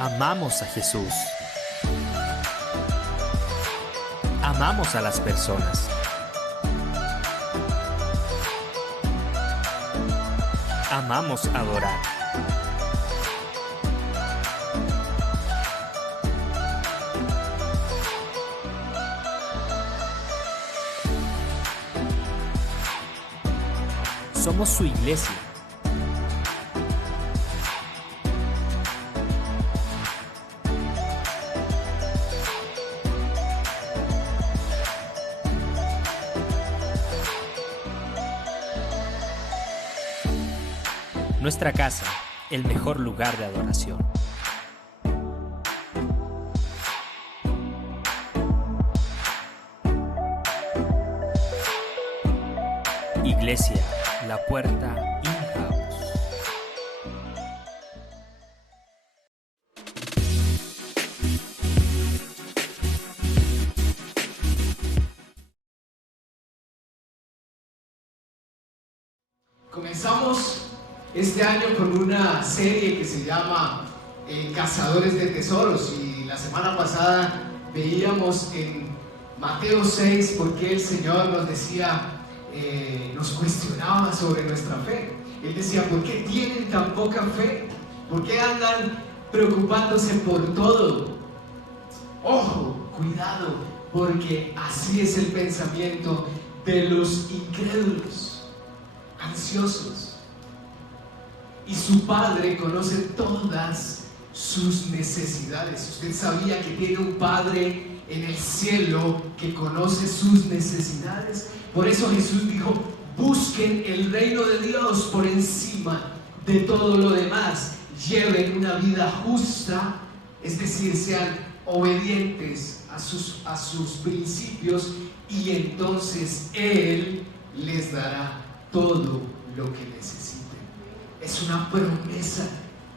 Amamos a Jesús. Amamos a las personas. Amamos adorar. Somos su iglesia. Nuestra casa, el mejor lugar de adoración. Iglesia, la puerta in-house. Comenzamos este año con una serie que se llama Cazadores de Tesoros, y la semana pasada veíamos en Mateo 6 por qué el Señor nos decía, nos cuestionaba sobre nuestra fe. Él decía: ¿por qué tienen tan poca fe? ¿Por qué andan preocupándose por todo? Ojo, cuidado, porque así es el pensamiento de los incrédulos, ansiosos. Y su Padre conoce todas sus necesidades. Usted sabía que tiene un Padre en el cielo que conoce sus necesidades. Por eso Jesús dijo: busquen el reino de Dios por encima de todo lo demás. Lleven una vida justa, es decir, sean obedientes a sus principios, y entonces Él les dará todo lo que necesiten. Es una promesa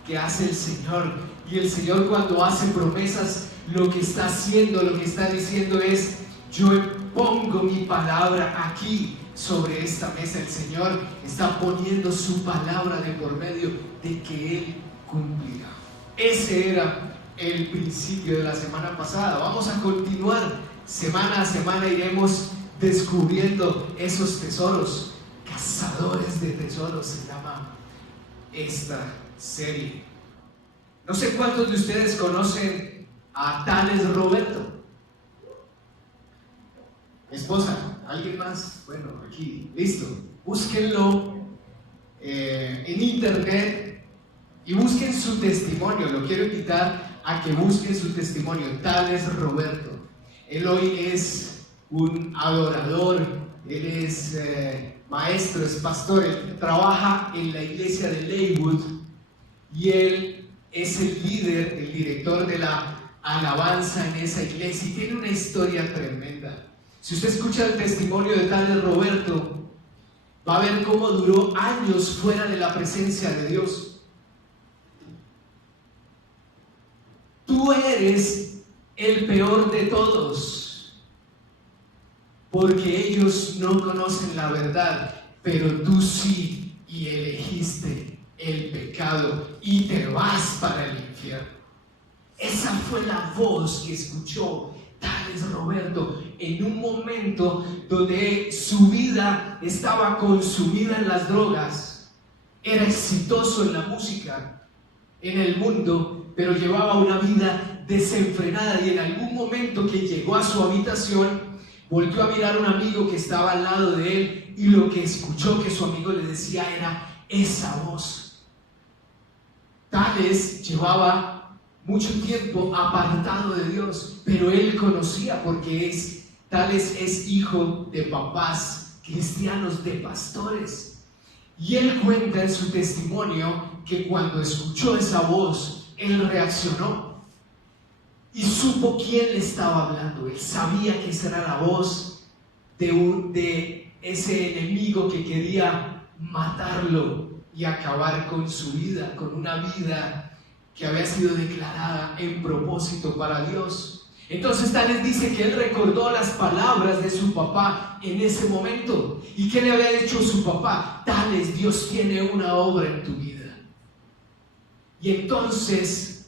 que hace el Señor, y el Señor, cuando hace promesas, lo que está haciendo, lo que está diciendo es: yo pongo mi palabra aquí sobre esta mesa. El Señor está poniendo su palabra de por medio de que Él cumplirá. Ese era el principio de la semana pasada. Vamos a continuar semana a semana, iremos descubriendo esos tesoros. Cazadores de tesoros se llama esta serie. No sé cuántos de ustedes conocen a Tales Roberto. Esposa, ¿alguien más? Bueno, aquí, listo. Búsquenlo en internet y busquen su testimonio. Lo quiero invitar a que busquen su testimonio. Tales Roberto. Él hoy es un adorador, él es maestro, es pastor, él trabaja en la iglesia de Leywood, y él es el líder, el director de la alabanza en esa iglesia, y tiene una historia tremenda. Si usted escucha el testimonio de Tales Roberto, va a ver cómo duró años fuera de la presencia de Dios. Tú eres el peor de todos, porque ellos no conocen la verdad, pero tú sí, y elegiste el pecado y te vas para el infierno. Esa fue la voz que escuchó Tales Roberto en un momento donde su vida estaba consumida en las drogas. Era exitoso en la música, en el mundo, pero llevaba una vida desenfrenada, y en algún momento que llegó a su habitación, volvió a mirar a un amigo que estaba al lado de él, y lo que escuchó que su amigo le decía era esa voz. Tales llevaba mucho tiempo apartado de Dios, pero él conocía, porque Tales es hijo de papás cristianos, de pastores. Y él cuenta en su testimonio que cuando escuchó esa voz, él reaccionó y supo quién le estaba hablando. Él sabía que esa era la voz de ese enemigo que quería matarlo y acabar con su vida, con una vida que había sido declarada en propósito para Dios. Entonces Tales dice que él recordó las palabras de su papá en ese momento. ¿Y qué le había dicho su papá? Tales, Dios tiene una obra en tu vida. Y entonces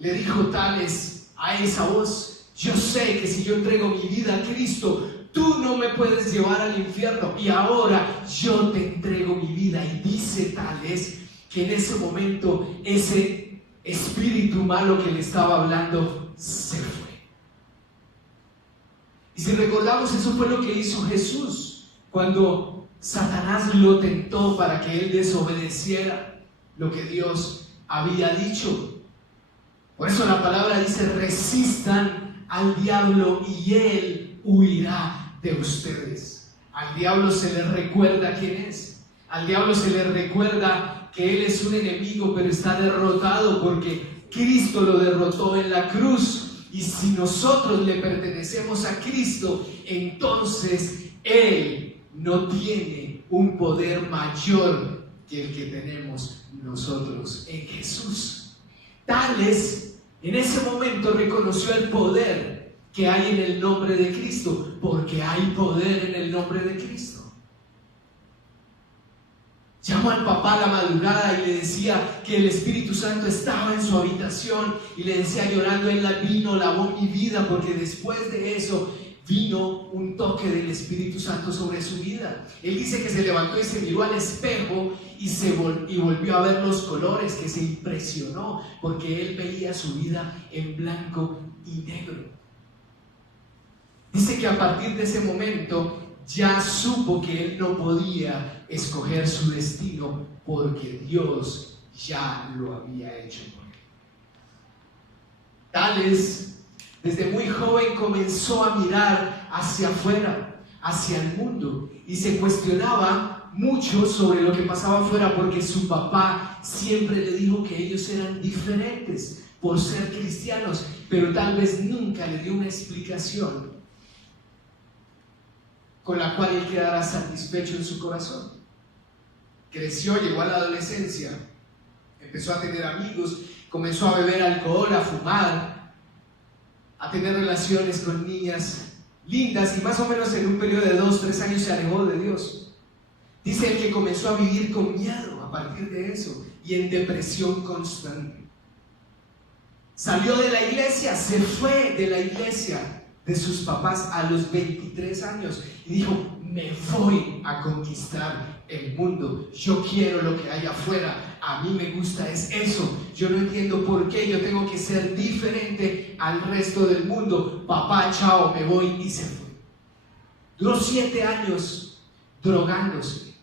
le dijo Tales a esa voz: yo sé que si yo entrego mi vida a Cristo, tú no me puedes llevar al infierno, y ahora yo te entrego mi vida. Y dice Tales que en ese momento ese espíritu malo que le estaba hablando se fue. Y si recordamos, eso fue lo que hizo Jesús cuando Satanás lo tentó para que él desobedeciera lo que Dios había dicho. Por eso la palabra dice: resistan al diablo y él huirá de ustedes. Al diablo se le recuerda quién es. Al diablo se le recuerda que él es un enemigo, pero está derrotado porque Cristo lo derrotó en la cruz. Y si nosotros le pertenecemos a Cristo, entonces él no tiene un poder mayor que el que tenemos nosotros en Jesús. Tales en ese momento reconoció el poder que hay en el nombre de Cristo, porque hay poder en el nombre de Cristo. Llamó al papá a la madrugada y le decía que el Espíritu Santo estaba en su habitación, y le decía llorando: él vino, lavó mi vida, porque después de eso vino un toque del Espíritu Santo sobre su vida. Él dice que se levantó y se miró al espejo y volvió a ver los colores, que se impresionó porque él veía su vida en blanco y negro. Dice que a partir de ese momento ya supo que él no podía escoger su destino, porque Dios ya lo había hecho por él. Tales, desde muy joven, comenzó a mirar hacia afuera, hacia el mundo, y se cuestionaba mucho sobre lo que pasaba afuera, porque su papá siempre le dijo que ellos eran diferentes por ser cristianos, pero tal vez nunca le dio una explicación con la cual él quedara satisfecho en su corazón. Creció, llegó a la adolescencia, empezó a tener amigos, comenzó a beber alcohol, a fumar, a tener relaciones con niñas lindas, y más o menos en un periodo de 2-3 años se alejó de Dios. Dice él que comenzó a vivir con miedo a partir de eso y en depresión constante. Salió de la iglesia, se fue de la iglesia de sus papás a los 23 años y dijo: me voy a conquistar el mundo, yo quiero lo que hay afuera, a mí me gusta es eso, yo no entiendo por qué yo tengo que ser diferente al resto del mundo. Papá, chao, me voy. Y se fue. Duró 7 años drogándose,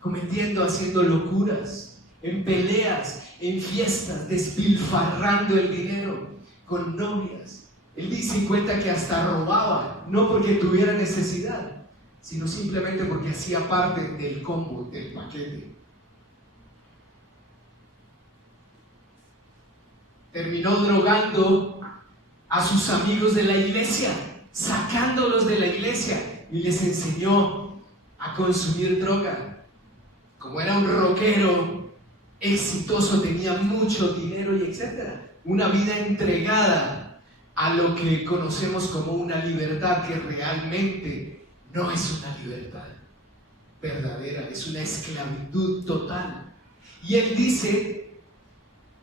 cometiendo, haciendo locuras, en peleas, en fiestas, despilfarrando el dinero con novias. Él dice y cuenta que hasta robaba, no porque tuviera necesidad, sino simplemente porque hacía parte del combo, del paquete. Terminó drogando a sus amigos de la iglesia, sacándolos de la iglesia, y les enseñó a consumir droga. Como era un rockero exitoso, tenía mucho dinero y etcétera, una vida entregada a lo que conocemos como una libertad, que realmente no es una libertad verdadera, es una esclavitud total. Y él dice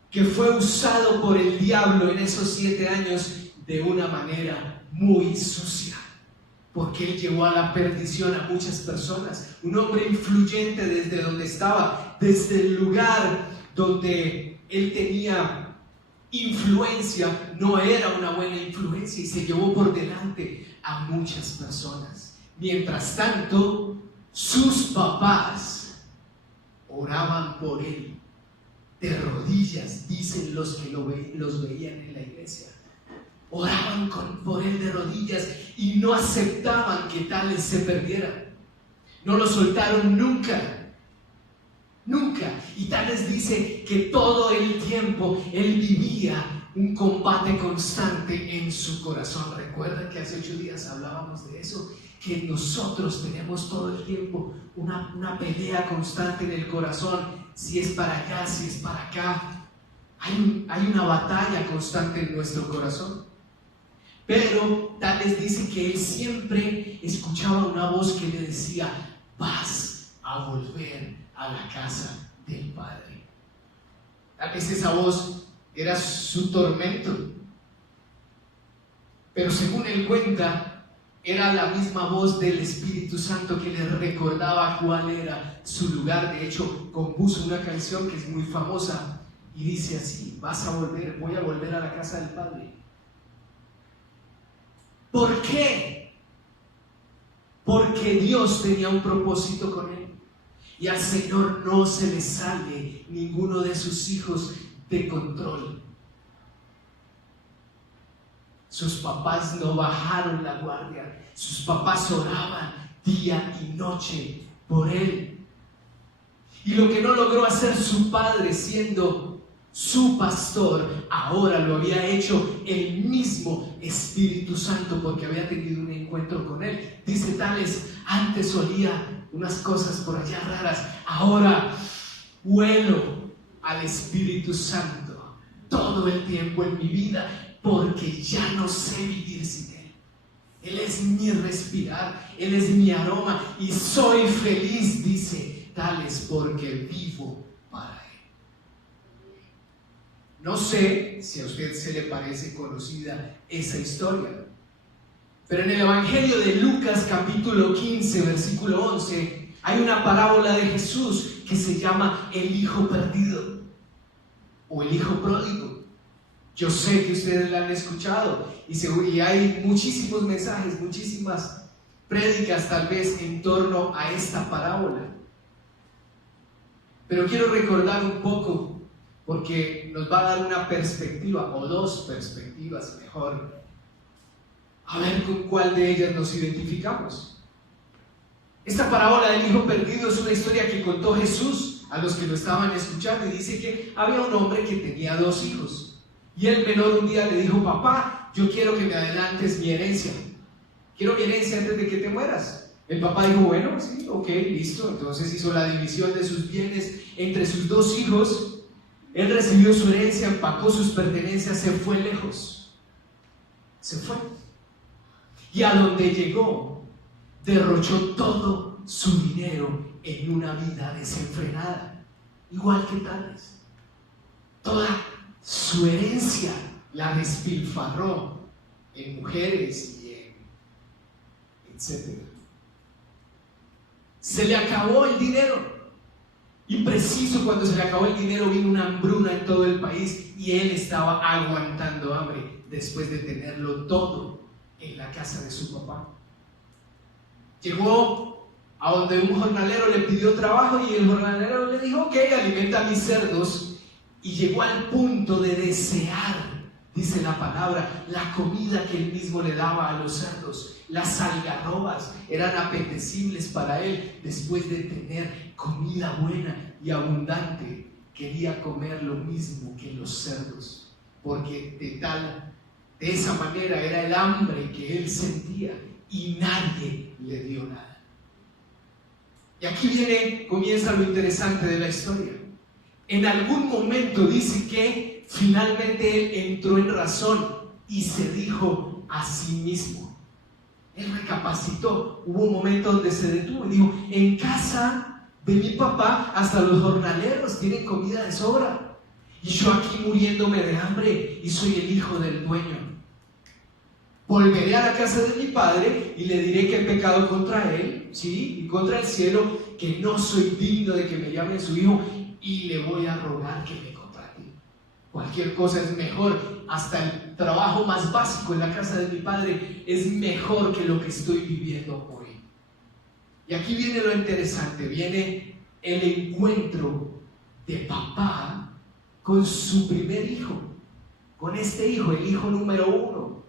que fue usado por el diablo en esos 7 años de una manera muy sucia, porque él llevó a la perdición a muchas personas. Un hombre influyente desde donde estaba, desde el lugar donde él tenía influencia, no era una buena influencia, y se llevó por delante a muchas personas. Mientras tanto, sus papás oraban por él de rodillas, dicen los que los veían en la iglesia. Oraban por él de rodillas y no aceptaban que Tales se perdiera. No lo soltaron nunca. Nunca. Y Tales dice que todo el tiempo él vivía un combate constante en su corazón. Recuerdan que hace 8 días hablábamos de eso, que nosotros tenemos todo el tiempo una pelea constante en el corazón. Si es para acá, si es para acá, hay una batalla constante en nuestro corazón. Pero Tales dice que él siempre escuchaba una voz que le decía: vas a volver a la casa del Padre. Tal vez esa voz era su tormento. Pero según él cuenta, era la misma voz del Espíritu Santo que le recordaba cuál era su lugar. De hecho, compuso una canción que es muy famosa y dice así: voy a volver a la casa del Padre. ¿Por qué? Porque Dios tenía un propósito con él. Y al Señor no se le sale ninguno de sus hijos de control. Sus papás no bajaron la guardia. Sus papás oraban día y noche por él. Y lo que no logró hacer su padre siendo su pastor, ahora lo había hecho el mismo Espíritu Santo, porque había tenido un encuentro con él. Dice Tales: antes olía unas cosas por allá raras, ahora huelo al Espíritu Santo todo el tiempo en mi vida, porque ya no sé vivir sin él. Él es mi respirar, él es mi aroma, y soy feliz, dice Tales, porque vivo para él. No sé si a usted se le parece conocida esa historia, pero en el Evangelio de Lucas capítulo 15 versículo 11 hay una parábola de Jesús que se llama el hijo perdido o el hijo pródigo. Yo sé que ustedes la han escuchado y hay muchísimos mensajes, muchísimas prédicas tal vez en torno a esta parábola, pero quiero recordar un poco, porque nos va a dar una perspectiva, o dos perspectivas mejor, a ver con cuál de ellas nos identificamos. Esta parábola del hijo perdido es una historia que contó Jesús a los que lo estaban escuchando, y dice que había un hombre que tenía 2 hijos, y el menor un día le dijo: papá, yo quiero que me adelantes mi herencia, quiero mi herencia antes de que te mueras. El papá dijo: bueno, sí, ok, listo. Entonces hizo la división de sus bienes entre sus 2 hijos. Él recibió su herencia, empacó sus pertenencias, se fue lejos. Se fue. Y a donde llegó, derrochó todo su dinero en una vida desenfrenada, igual que Tales. Toda su herencia la despilfarró en mujeres y en etcétera. Se le acabó el dinero. Y preciso cuando se le acabó el dinero, vino una hambruna en todo el país y él estaba aguantando hambre después de tenerlo todo en la casa de su papá. Llegó a donde un jornalero le pidió trabajo y el jornalero le dijo: ok, alimenta a mis cerdos. Y llegó al punto de desear, dice la palabra, la comida que él mismo le daba a los cerdos. Las algarrobas eran apetecibles para él. Después de tener comida buena y abundante, quería comer lo mismo que los cerdos, porque de esa manera era el hambre que él sentía, y nadie le dio nada. Y aquí comienza lo interesante de la historia. En algún momento dice que finalmente él entró en razón y se dijo a sí mismo. Él recapacitó. Hubo un momento donde se detuvo y dijo: en casa de mi papá hasta los jornaleros tienen comida de sobra, y yo aquí muriéndome de hambre, y soy el hijo del dueño. Volveré a la casa de mi padre y le diré que he pecado contra él, ¿sí?, y contra el cielo, que no soy digno de que me llamen su hijo, y le voy a rogar que me contrate. Cualquier cosa es mejor, hasta el trabajo más básico en la casa de mi padre es mejor que lo que estoy viviendo hoy. Y aquí viene lo interesante, viene el encuentro de papá con su primer hijo, con este hijo, el hijo número 1.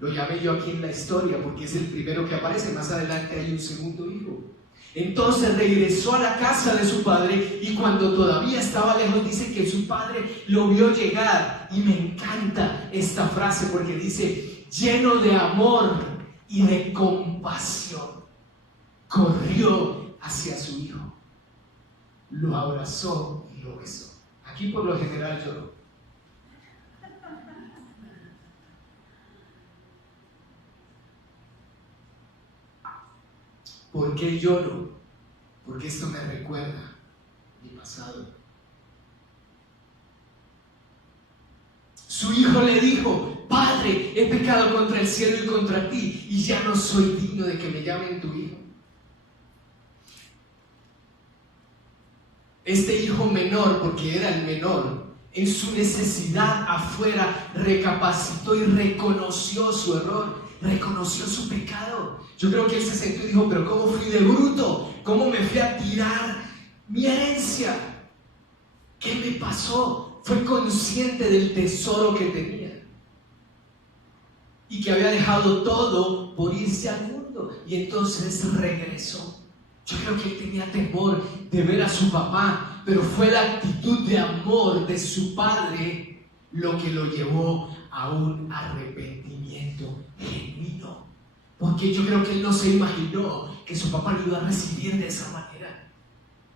Lo llamé yo aquí en la historia porque es el primero que aparece. Más adelante hay un segundo hijo. Entonces regresó a la casa de su padre, y cuando todavía estaba lejos, dice que su padre lo vio llegar. Y me encanta esta frase porque dice: lleno de amor y de compasión, corrió hacia su hijo, lo abrazó y lo besó. Aquí por lo general lloró. ¿Por qué lloro? Porque esto me recuerda mi pasado. Su hijo le dijo: Padre, he pecado contra el cielo y contra ti, y ya no soy digno de que me llamen tu hijo. Este hijo menor, porque era el menor, en su necesidad afuera recapacitó y reconoció su error, reconoció su pecado. Yo creo que él se sentó y dijo: pero ¿cómo fui de bruto? ¿Cómo me fui a tirar mi herencia? ¿Qué me pasó? Fue consciente del tesoro que tenía y que había dejado todo por irse al mundo, y entonces regresó. Yo creo que él tenía temor de ver a su papá, pero fue la actitud de amor de su padre lo que lo llevó a un arrepentimiento genuino. Porque yo creo que él no se imaginó que su papá lo iba a recibir de esa manera.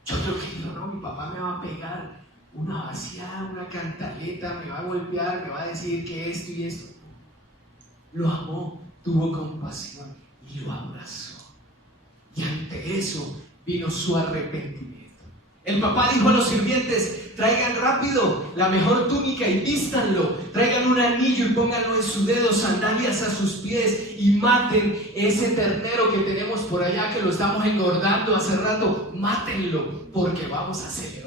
Yo creo que dijo: no, mi papá me va a pegar una vaciada, una cantaleta, me va a golpear, me va a decir que esto y esto. Lo amó, tuvo compasión y lo abrazó. Y ante eso vino su arrepentimiento. El papá dijo a los sirvientes: traigan rápido la mejor túnica y vístanlo, traigan un anillo y pónganlo en su dedo, sandalias a sus pies, y maten ese ternero que tenemos por allá, que lo estamos engordando hace rato. Mátenlo, porque vamos a celebrar.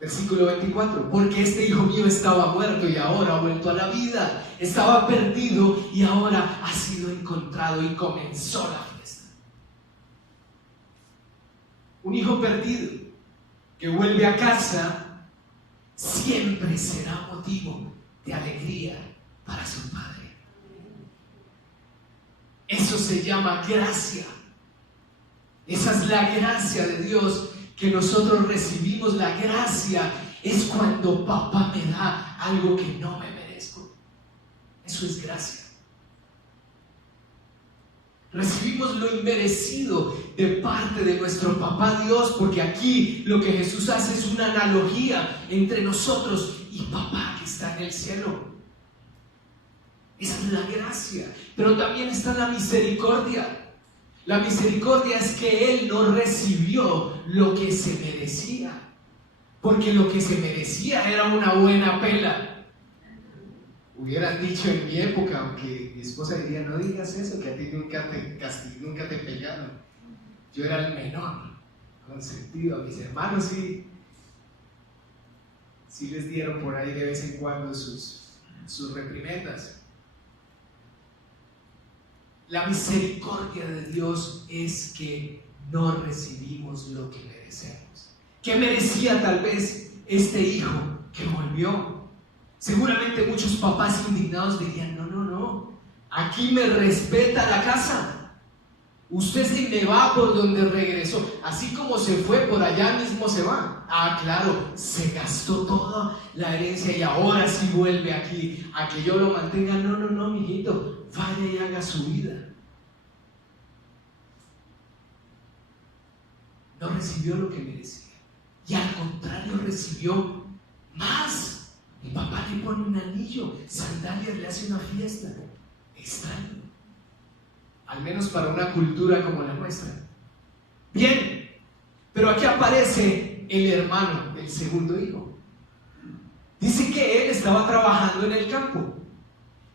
Versículo 24: porque este hijo mío estaba muerto y ahora ha vuelto a la vida, estaba perdido y ahora ha sido encontrado. Y comenzó la fiesta. Un hijo perdido que vuelve a casa siempre será motivo de alegría para su padre. Eso se llama gracia. Esa es la gracia de Dios que nosotros recibimos. La gracia es cuando papá me da algo que no me merezco. Eso es gracia. Recibimos lo inmerecido de parte de nuestro papá Dios, porque aquí lo que Jesús hace es una analogía entre nosotros y papá que está en el cielo. Esa es la gracia. Pero también está la misericordia. La misericordia es que Él no recibió lo que se merecía, porque lo que se merecía era una buena pela. Hubieran dicho en mi época, aunque mi esposa diría: no digas eso, que a ti nunca te pegaron. Yo era el menor consentido. A mis hermanos sí les dieron por ahí de vez en cuando sus reprimendas. La misericordia de Dios es que no recibimos lo que merecemos. ¿Qué merecía tal vez este hijo que volvió? Seguramente muchos papás indignados dirían: no, aquí me respeta la casa. Usted se me va por donde regresó. Así como se fue, por allá mismo se va. Ah, claro, se gastó toda la herencia y ahora sí vuelve aquí a que yo lo mantenga. No, mijito, vaya y haga su vida. No recibió lo que merecía, y al contrario recibió más. El papá le pone un anillo, sandalias, le hace una fiesta. Extraño, al menos para una cultura como la nuestra. Bien, pero aquí aparece el hermano del segundo hijo. Dice que él estaba trabajando en el campo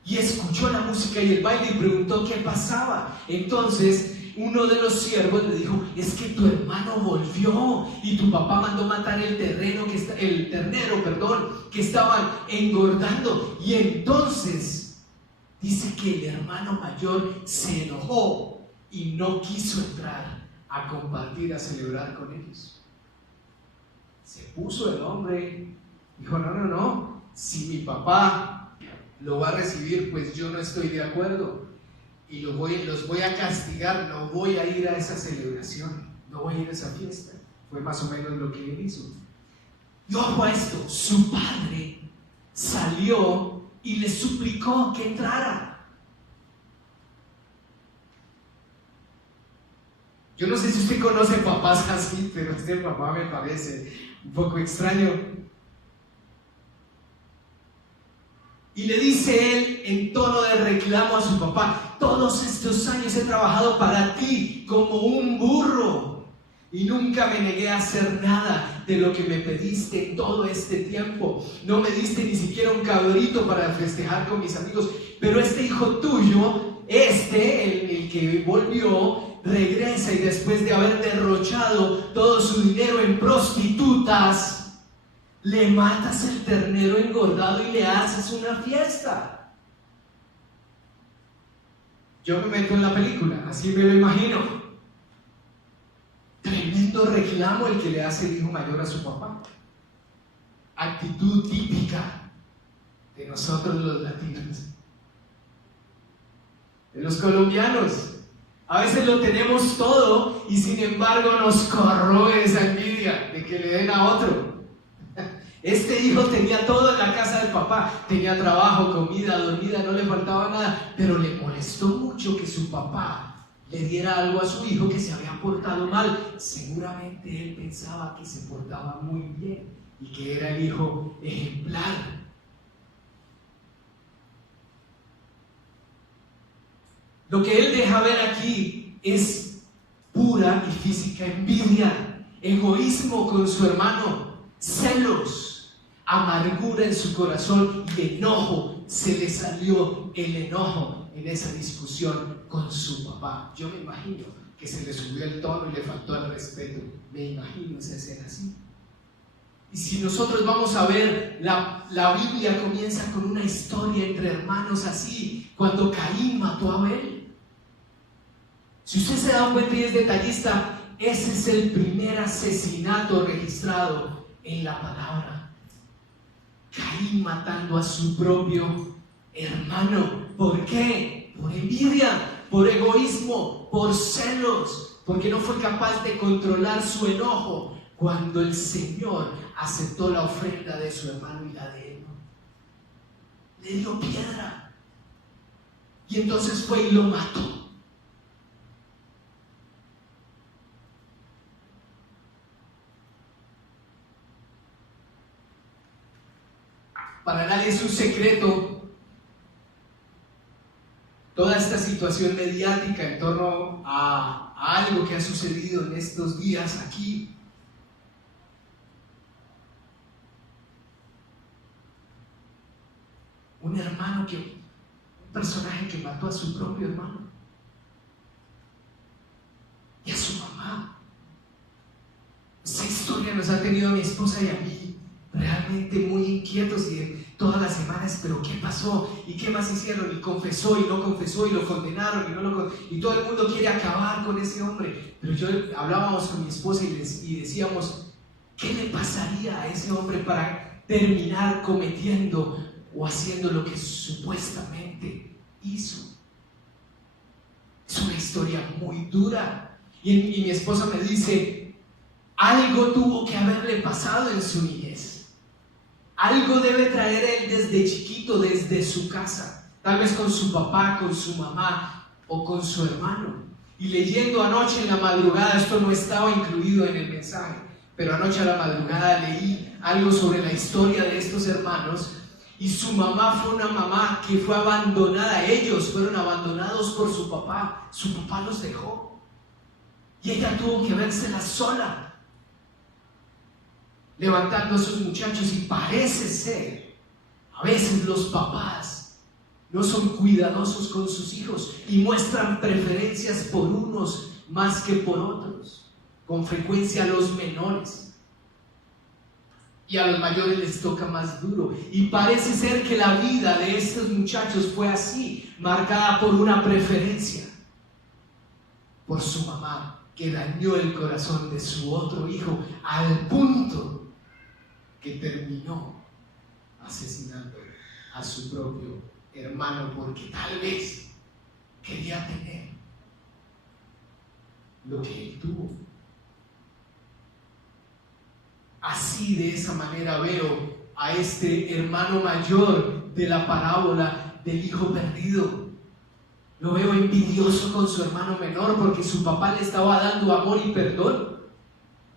y escuchó la música y el baile y preguntó qué pasaba. Entonces uno de los siervos le dijo: es que tu hermano volvió y tu papá mandó matar el ternero que estaban engordando. Y entonces dice que el hermano mayor se enojó y no quiso entrar a compartir, a celebrar con ellos. Se puso el hombre, dijo: no, si mi papá lo va a recibir, pues yo no estoy de acuerdo y los voy a castigar, no voy a ir a esa celebración, no voy a ir a esa fiesta. Fue más o menos lo que él hizo. Y ojo a esto: su padre salió y le suplicó que entrara. Yo no sé si usted conoce papás así, pero este papá me parece un poco extraño. Y le dice él en tono de reclamo a su papá: todos estos años he trabajado para ti como un burro. y nunca me negué a hacer nada de lo que me pediste en todo este tiempo. No me diste ni siquiera un cabrito para festejar con mis amigos, pero este hijo tuyo, el que volvió, regresa y después de haber derrochado todo su dinero en prostitutas, le matas el ternero engordado y le haces una fiesta. Yo me meto en la película, así me lo imagino. Tremendo reclamo el que le hace el hijo mayor a su papá. Actitud típica de nosotros los latinos, de los colombianos. A veces lo tenemos todo y sin embargo nos corroe esa envidia de que le den a otro. Este hijo tenía todo en la casa del papá, tenía trabajo, comida, dormida, no le faltaba nada, pero le molestó mucho que su papá le diera algo a su hijo que se había portado mal. Seguramente él pensaba que se portaba muy bien y que era el hijo ejemplar. Lo que él deja ver aquí es pura y física envidia, egoísmo con su hermano, celos, amargura en su corazón y enojo. Se le salió el enojo en esa discusión con su papá. Yo me imagino que se le subió el tono y le faltó el respeto. Me imagino esa escena así. Y si nosotros vamos a ver, la Biblia comienza con una historia entre hermanos así, cuando Caín mató a Abel. Si usted se da cuenta y es detallista, ese es el primer asesinato registrado en la palabra. Caín matando a su propio hermano. ¿Por qué? Por envidia, por egoísmo, por celos, porque no fue capaz de controlar su enojo cuando el Señor aceptó la ofrenda de su hermano y la de él. Le dio piedra y entonces fue y lo mató. Para nadie es un secreto toda esta situación mediática en torno a algo que ha sucedido en estos días aquí. Un personaje que mató a su propio hermano y a su mamá. Esa historia nos ha tenido a mi esposa y a mí realmente muy inquietos y todas las semanas, pero ¿qué pasó? ¿Y qué más hicieron? Y confesó y no confesó y lo condenaron y todo el mundo quiere acabar con ese hombre. Pero hablábamos con mi esposa y decíamos, ¿qué le pasaría a ese hombre para terminar cometiendo o haciendo lo que supuestamente hizo? Es una historia muy dura. Y mi esposa me dice, algo tuvo que haberle pasado en su niñez. Algo debe traer él desde chiquito, desde su casa, tal vez con su papá, con su mamá o con su hermano. Y leyendo anoche en la madrugada, esto no estaba incluido en el mensaje, pero anoche a la madrugada leí algo sobre la historia de estos hermanos. Y su mamá fue una mamá que fue abandonada. Ellos fueron abandonados por su papá. Su papá los dejó y ella tuvo que vérsela sola, levantando a sus muchachos. Y parece ser, a veces los papás no son cuidadosos con sus hijos y muestran preferencias por unos más que por otros, con frecuencia a los menores, y a los mayores les toca más duro. Y parece ser que la vida de estos muchachos fue así, marcada por una preferencia por su mamá, que dañó el corazón de su otro hijo al punto que terminó asesinando a su propio hermano, porque tal vez quería tener lo que él tuvo. Así, de esa manera, veo a este hermano mayor de la parábola del hijo perdido. Lo veo envidioso con su hermano menor porque su papá le estaba dando amor y perdón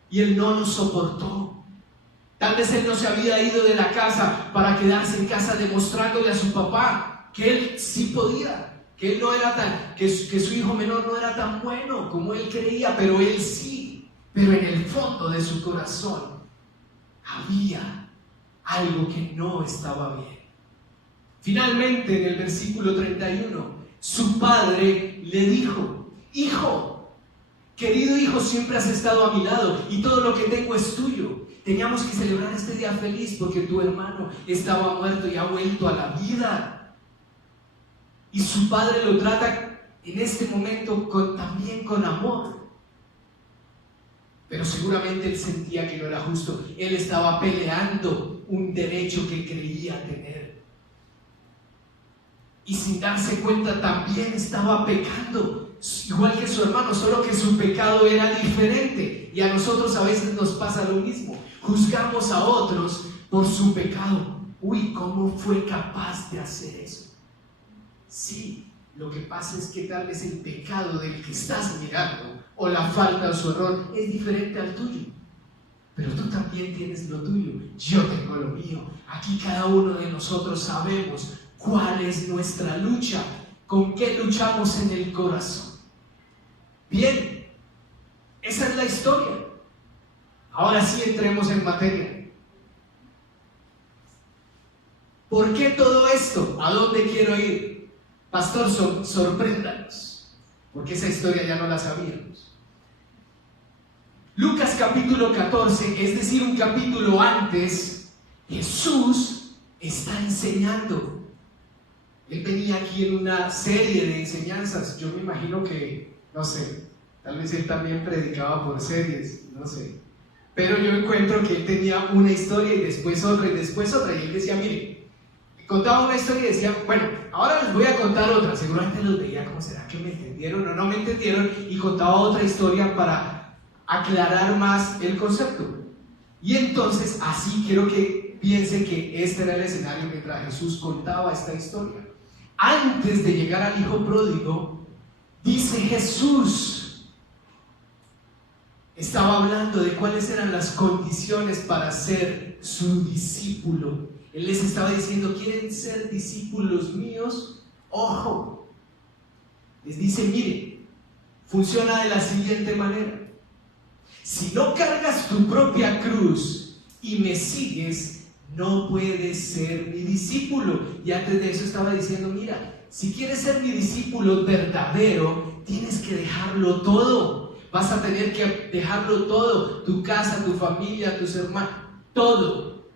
y él no lo soportó. Tal vez él no se había ido de la casa para quedarse en casa demostrándole a su papá que él sí podía, que su hijo menor no era tan bueno como él creía, pero él sí. pero en el fondo de su corazón había algo que no estaba bien. Finalmente, en el versículo 31, su padre le dijo: hijo, querido hijo, siempre has estado a mi lado y todo lo que tengo es tuyo. Teníamos que celebrar este día feliz porque tu hermano estaba muerto y ha vuelto a la vida. Y su padre lo trata en este momento también con amor. Pero seguramente él sentía que no era justo. Él estaba peleando un derecho que creía tener. Y sin darse cuenta también estaba pecando, igual que su hermano, solo que su pecado era diferente. Y a nosotros a veces nos pasa lo mismo. Juzgamos a otros por su pecado. Uy, ¿cómo fue capaz de hacer eso? Sí, lo que pasa es que tal vez el pecado del que estás mirando o la falta o su error es diferente al tuyo. Pero tú también tienes lo tuyo, yo tengo lo mío. Aquí cada uno de nosotros sabemos cuál es nuestra lucha, con qué luchamos en el corazón. Bien, esa es la historia. Ahora sí entremos en materia. ¿Por qué todo esto? ¿A dónde quiero ir? Pastor, sorpréndanos, porque esa historia ya no la sabíamos. Lucas capítulo 14, es decir, un capítulo antes, Jesús está enseñando. Él venía aquí en una serie de enseñanzas. Yo me imagino que, no sé, tal vez él también predicaba por series, no sé. Pero yo encuentro que él tenía una historia y después otra y después otra. Y él decía, mire, contaba una historia y decía, bueno, ahora les voy a contar otra. Seguramente los veía como, ¿será que me entendieron o no me entendieron? Y contaba otra historia para aclarar más el concepto. Y entonces así quiero que piensen que este era el escenario mientras Jesús contaba esta historia. Antes de llegar al hijo pródigo, dice Jesús, estaba hablando de cuáles eran las condiciones para ser su discípulo. Él les estaba diciendo, ¿quieren ser discípulos míos? Ojo, les dice, mire, funciona de la siguiente manera. Si no cargas tu propia cruz y me sigues, no puedes ser mi discípulo. Y antes de eso estaba diciendo, mira, si quieres ser mi discípulo verdadero, tienes que dejarlo todo. Vas a tener que dejarlo todo, tu casa, tu familia, tus hermanos, todo.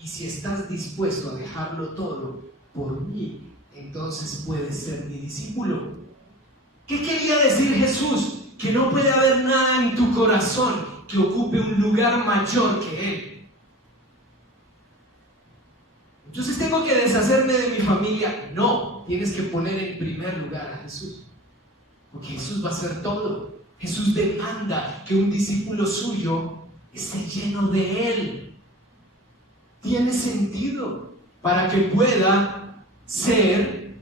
Y si estás dispuesto a dejarlo todo por mí, entonces puedes ser mi discípulo. ¿Qué quería decir Jesús? Que no puede haber nada en tu corazón que ocupe un lugar mayor que Él. Entonces tengo que deshacerme de mi familia. No, tienes que poner en primer lugar a Jesús, porque Jesús va a hacer todo. Jesús demanda que un discípulo suyo esté lleno de Él. Tiene sentido para que pueda ser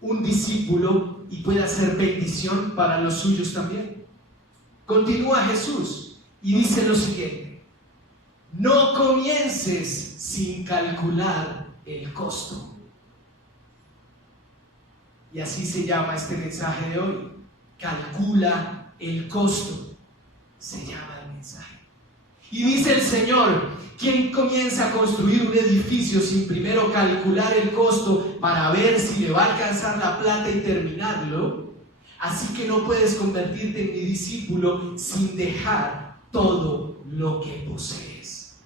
un discípulo y pueda ser bendición para los suyos también. Continúa Jesús y dice lo siguiente: no comiences sin calcular el costo. Y así se llama este mensaje de hoy. Calcula el costo, se llama el mensaje. Y dice el Señor: ¿quién comienza a construir un edificio sin primero calcular el costo para ver si le va a alcanzar la plata y terminarlo? Así que no puedes convertirte en mi discípulo sin dejar todo lo que posees.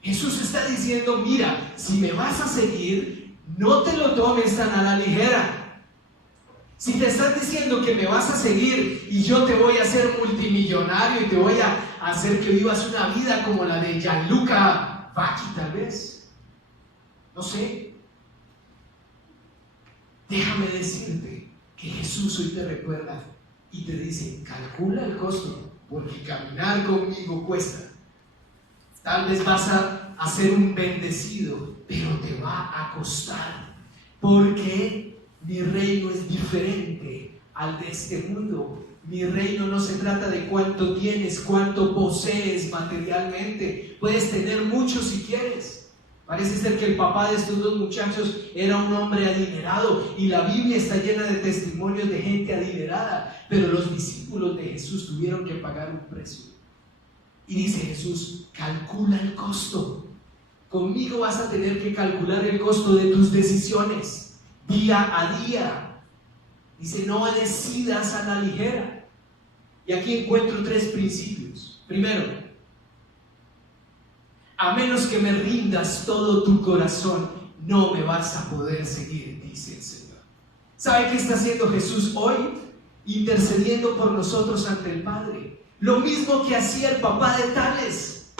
Jesús está diciendo, mira, si me vas a seguir, no te lo tomes tan a la ligera. Si te están diciendo que me vas a seguir y yo te voy a hacer multimillonario y te voy a hacer que vivas una vida como la de Gianluca Vacchi, tal vez, no sé, déjame decirte que Jesús hoy te recuerda y te dice, calcula el costo, porque caminar conmigo cuesta. Tal vez vas a ser un bendecido, pero te va a costar, porque mi reino es diferente al de este mundo. Mi reino no se trata de cuánto tienes, cuánto posees materialmente. Puedes tener mucho si quieres, Parece ser que el papá de estos dos muchachos era un hombre adinerado y la Biblia está llena de testimonios de gente adinerada, pero los discípulos de Jesús tuvieron que pagar un precio. Y dice Jesús, calcula el costo. Conmigo vas a tener que calcular el costo de tus decisiones día a día. Dice, no decidas a la ligera. Y aquí encuentro 3 principios. Primero, a menos que me rindas todo tu corazón, no me vas a poder seguir, dice el Señor. ¿Sabe qué está haciendo Jesús hoy? Intercediendo por nosotros ante el Padre. Lo mismo que hacía el papá de Tales.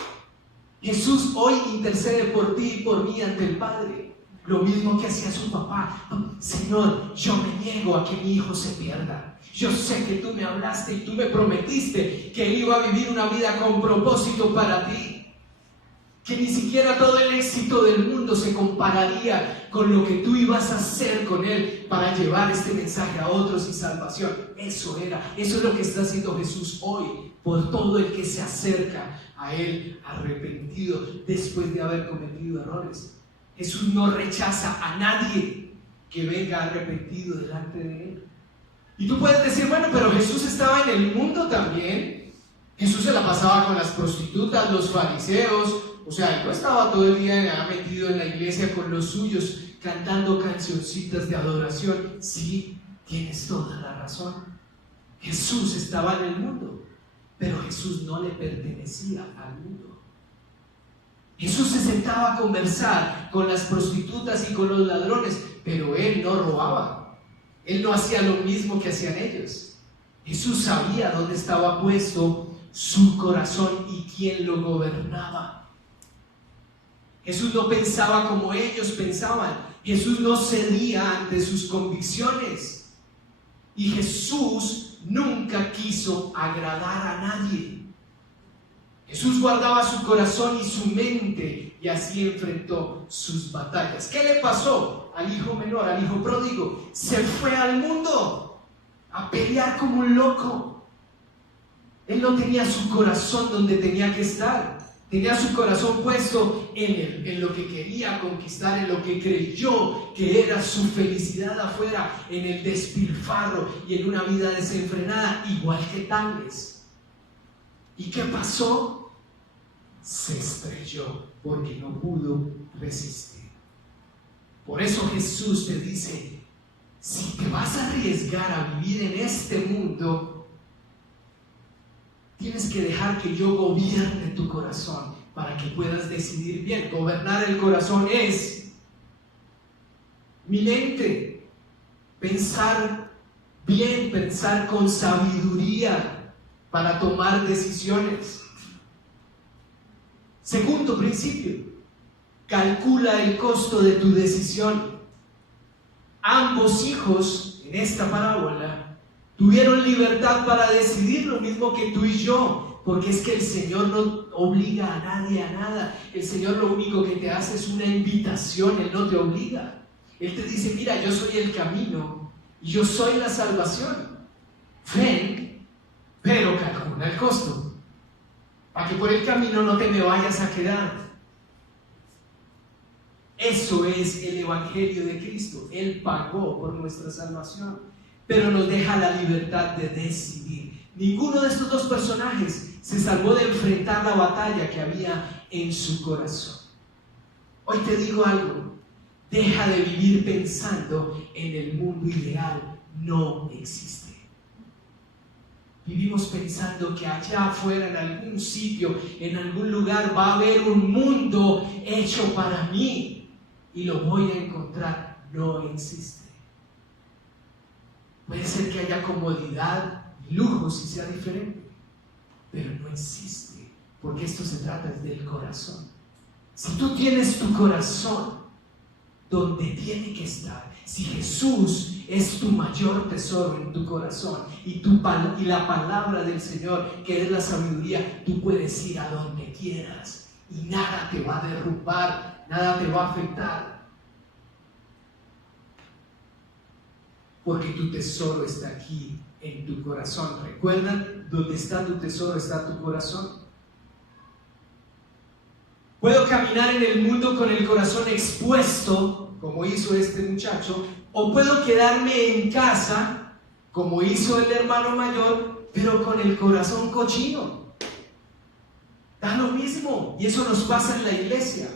Jesús hoy intercede por ti y por mí ante el Padre. Lo mismo que hacía su papá. Señor, yo me niego a que mi hijo se pierda. Yo sé que tú me hablaste y tú me prometiste que él iba a vivir una vida con propósito para ti. Que ni siquiera todo el éxito del mundo se compararía con lo que tú ibas a hacer con él para llevar este mensaje a otros y salvación. Eso es lo que está haciendo Jesús hoy por todo el que se acerca a él arrepentido después de haber cometido errores. Jesús no rechaza a nadie que venga arrepentido delante de él. Y tú puedes decir, bueno, pero Jesús estaba en el mundo también. Jesús se la pasaba con las prostitutas, los fariseos. O sea, él no estaba todo el día metido en la iglesia con los suyos, cantando cancioncitas de adoración. Sí, tienes toda la razón. Jesús estaba en el mundo, pero Jesús no le pertenecía al mundo. Jesús se sentaba a conversar con las prostitutas y con los ladrones, pero él no robaba. Él no hacía lo mismo que hacían ellos. Jesús sabía dónde estaba puesto su corazón y quién lo gobernaba. Jesús no pensaba como ellos pensaban. Jesús no cedía ante sus convicciones. Y Jesús nunca quiso agradar a nadie. Jesús guardaba su corazón y su mente y así enfrentó sus batallas. ¿Qué le pasó al hijo menor, al hijo pródigo? Se fue al mundo a pelear como un loco. Él no tenía su corazón donde tenía que estar. Tenía su corazón puesto en lo que quería conquistar, en lo que creyó que era su felicidad afuera, en el despilfarro y en una vida desenfrenada, igual que Tales. ¿Y qué pasó? Se estrelló porque no pudo resistir. Por eso Jesús te dice, si te vas a arriesgar a vivir en este mundo, tienes que dejar que yo gobierne tu corazón para que puedas decidir bien. Gobernar el corazón es mi mente, pensar bien, pensar con sabiduría para tomar decisiones. Segundo principio, calcula el costo de tu decisión. Ambos hijos en esta parábola tuvieron libertad para decidir lo mismo que tú y yo, porque es que el Señor no obliga a nadie a nada. El Señor lo único que te hace es una invitación, Él no te obliga. Él te dice, mira, yo soy el camino y yo soy la salvación. Ven, pero calcula el costo, para que por el camino no te me vayas a quedar. Eso es el Evangelio de Cristo. Él pagó por nuestra salvación, pero nos deja la libertad de decidir. Ninguno de estos dos personajes se salvó de enfrentar la batalla que había en su corazón. Hoy te digo algo, deja de vivir pensando en el mundo ideal, no existe. Vivimos pensando que allá afuera, en algún sitio, en algún lugar, va a haber un mundo hecho para mí y lo voy a encontrar. No existe. Puede ser que haya comodidad y lujo si sea diferente, pero no existe, porque esto se trata del corazón. Si tú tienes tu corazón donde tiene que estar, si Jesús es tu mayor tesoro en tu corazón y la palabra del Señor, que es la sabiduría, tú puedes ir a donde quieras y nada te va a derrumbar, nada te va a afectar. Porque tu tesoro está aquí en tu corazón. ¿Recuerdan? Donde está tu tesoro está tu corazón. Puedo caminar en el mundo con el corazón expuesto, como hizo este muchacho, o puedo quedarme en casa, como hizo el hermano mayor, pero con el corazón cochino. Da lo mismo, y eso nos pasa en la iglesia.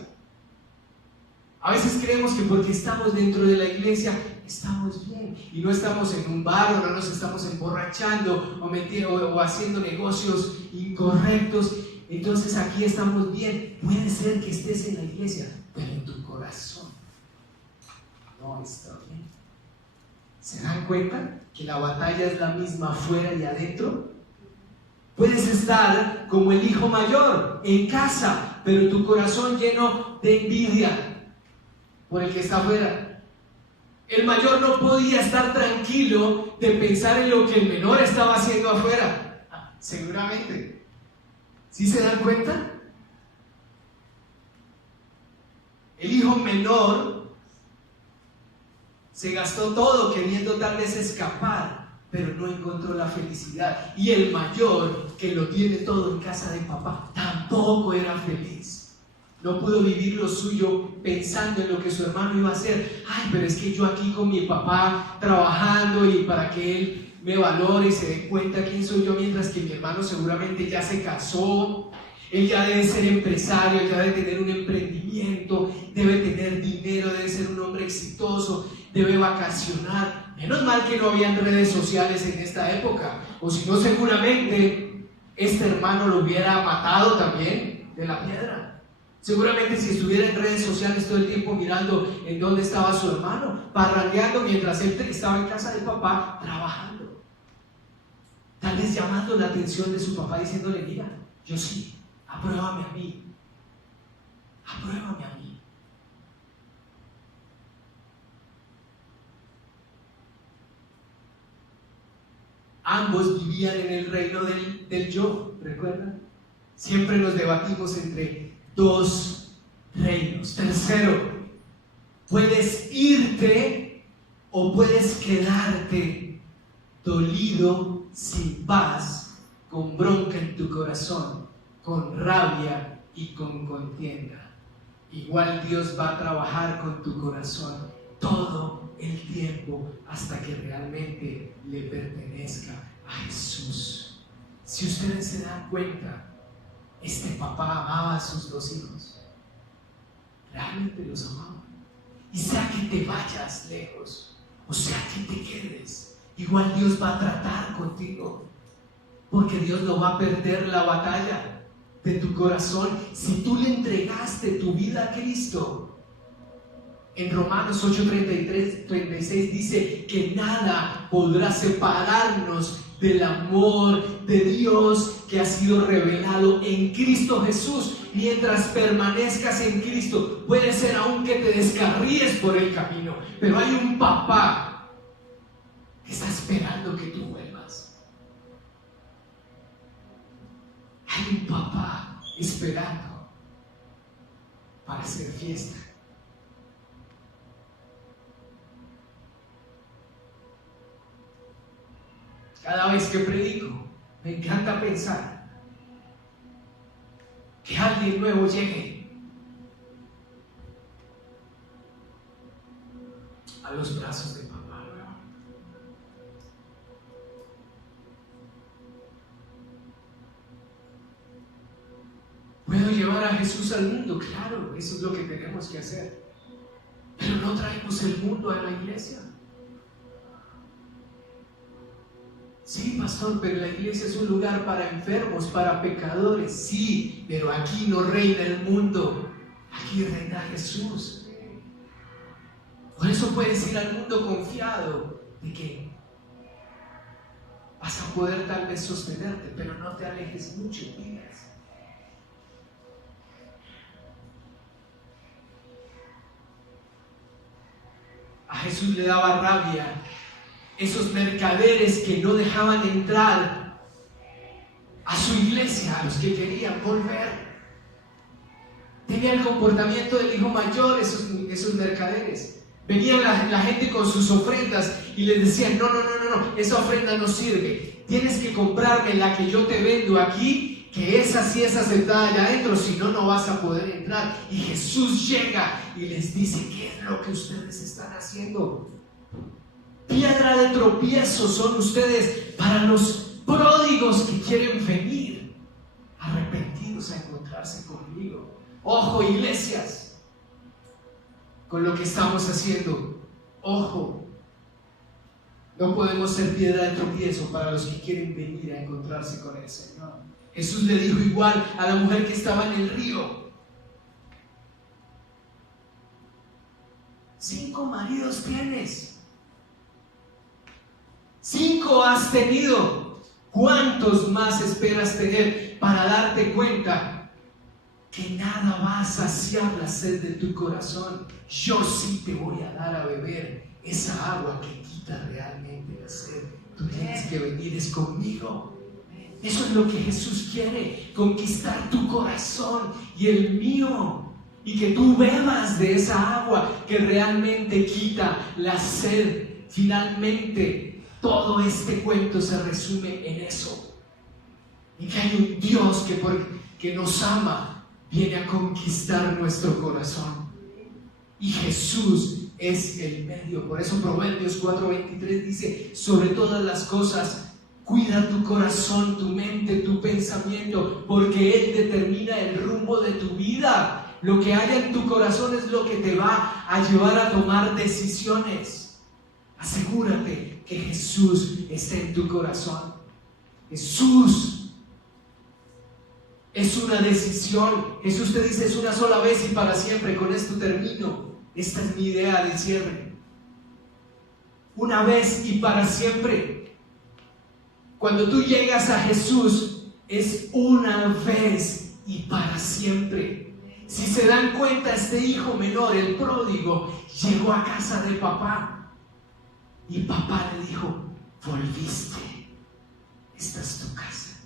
A veces creemos que porque estamos dentro de la iglesia estamos bien y no estamos en un bar o no nos estamos emborrachando o haciendo negocios incorrectos. Entonces aquí estamos bien. Puede ser que estés en la iglesia, pero en tu corazón no está bien. ¿Se dan cuenta que la batalla es la misma afuera y adentro? Puedes estar como el hijo mayor en casa, pero tu corazón lleno de envidia por el que está afuera. El mayor no podía estar tranquilo de pensar en lo que el menor estaba haciendo afuera. Seguramente. ¿Sí se dan cuenta? El hijo menor se gastó todo queriendo tal vez escapar, pero no encontró la felicidad. Y el mayor, que lo tiene todo en casa de papá, tampoco era feliz. No pudo vivir lo suyo pensando en lo que su hermano iba a hacer. Ay, pero es que yo aquí con mi papá trabajando y para que él me valore y se dé cuenta quién soy yo, mientras que mi hermano seguramente ya se casó, él ya debe ser empresario, él ya debe tener un emprendimiento, debe tener dinero, debe ser un hombre exitoso, debe vacacionar. Menos mal que no habían redes sociales en esta época, o si no seguramente este hermano lo hubiera matado también de la piedra. Seguramente si estuviera en redes sociales todo el tiempo mirando en dónde estaba su hermano, parrandeando mientras él estaba en casa de papá trabajando. Tal vez llamando la atención de su papá diciéndole: mira, yo sí, apruébame a mí. Apruébame a mí. Ambos vivían en el reino del yo, ¿recuerdan? Siempre nos debatimos entre dos reinos. Tercero, puedes irte o puedes quedarte dolido, sin paz, con bronca en tu corazón, con rabia y con contienda. Igual Dios va a trabajar con tu corazón todo el tiempo hasta que realmente le pertenezca a Jesús. Si ustedes se dan cuenta, este papá amaba a sus dos hijos, realmente los amaba. Y sea que te vayas lejos, o sea que te quedes, igual Dios va a tratar contigo, porque Dios no va a perder la batalla de tu corazón si tú le entregaste tu vida a Cristo. En Romanos 8:33-36 dice que nada podrá separarnos del amor de Dios que ha sido revelado en Cristo Jesús. Mientras permanezcas en Cristo, puede ser aún que te descarríes por el camino, pero hay un papá que está esperando que tú vuelvas. Hay un papá esperando para hacer fiesta. Cada vez que predico, me encanta pensar que alguien nuevo llegue a los brazos de papá. ¿Puedo llevar a Jesús al mundo? Claro, eso es lo que tenemos que hacer. Pero no traemos el mundo a la iglesia. Sí, pastor, pero la iglesia es un lugar para enfermos, para pecadores. Sí, pero aquí no reina el mundo, aquí reina Jesús. Por eso puedes ir al mundo confiado de que vas a poder tal vez sostenerte, pero no te alejes mucho, digas. A Jesús le daba rabia esos mercaderes que no dejaban entrar a su iglesia, a los que querían volver. Tenía el comportamiento del hijo mayor, esos mercaderes. Venían la gente con sus ofrendas y les decían: no, esa ofrenda no sirve. Tienes que comprarme la que yo te vendo aquí que esa sí es aceptada allá adentro, si no, no vas a poder entrar. Y Jesús llega y les dice: ¿qué es lo que ustedes están haciendo? Piedra de tropiezo son ustedes para los pródigos que quieren venir arrepentidos a encontrarse conmigo. Ojo, iglesias, con lo que estamos haciendo. Ojo, no podemos ser piedra de tropiezo para los que quieren venir a encontrarse con el Señor. Jesús le dijo igual a la mujer que estaba en el río: 5 maridos tienes, 5 has tenido, ¿cuántos más esperas tener para darte cuenta que nada va a saciar la sed de tu corazón? Yo sí te voy a dar a beber esa agua que quita realmente la sed. Tú tienes que venir es conmigo. Eso es lo que Jesús quiere, conquistar tu corazón y el mío, y que tú bebas de esa agua que realmente quita la sed. Finalmente, todo este cuento se resume en eso, en que hay un Dios que nos ama, viene a conquistar nuestro corazón, y Jesús es el medio. Por eso Proverbios 4:23 dice: sobre todas las cosas cuida tu corazón, tu mente, tu pensamiento, porque Él determina el rumbo de tu vida. Lo que haya en tu corazón es lo que te va a llevar a tomar decisiones. Asegúrate que Jesús esté en tu corazón. Jesús es una decisión. Jesús te dice: es una sola vez y para siempre. Con esto termino. Esta es mi idea de cierre. Una vez y para siempre. Cuando tú llegas a Jesús, es una vez y para siempre. Si se dan cuenta, este hijo menor, el pródigo, llegó a casa de papá, y papá le dijo: volviste, esta es tu casa,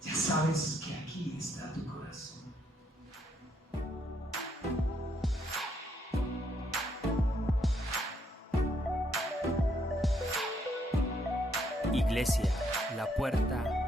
ya sabes que aquí está tu corazón. Iglesia, la puerta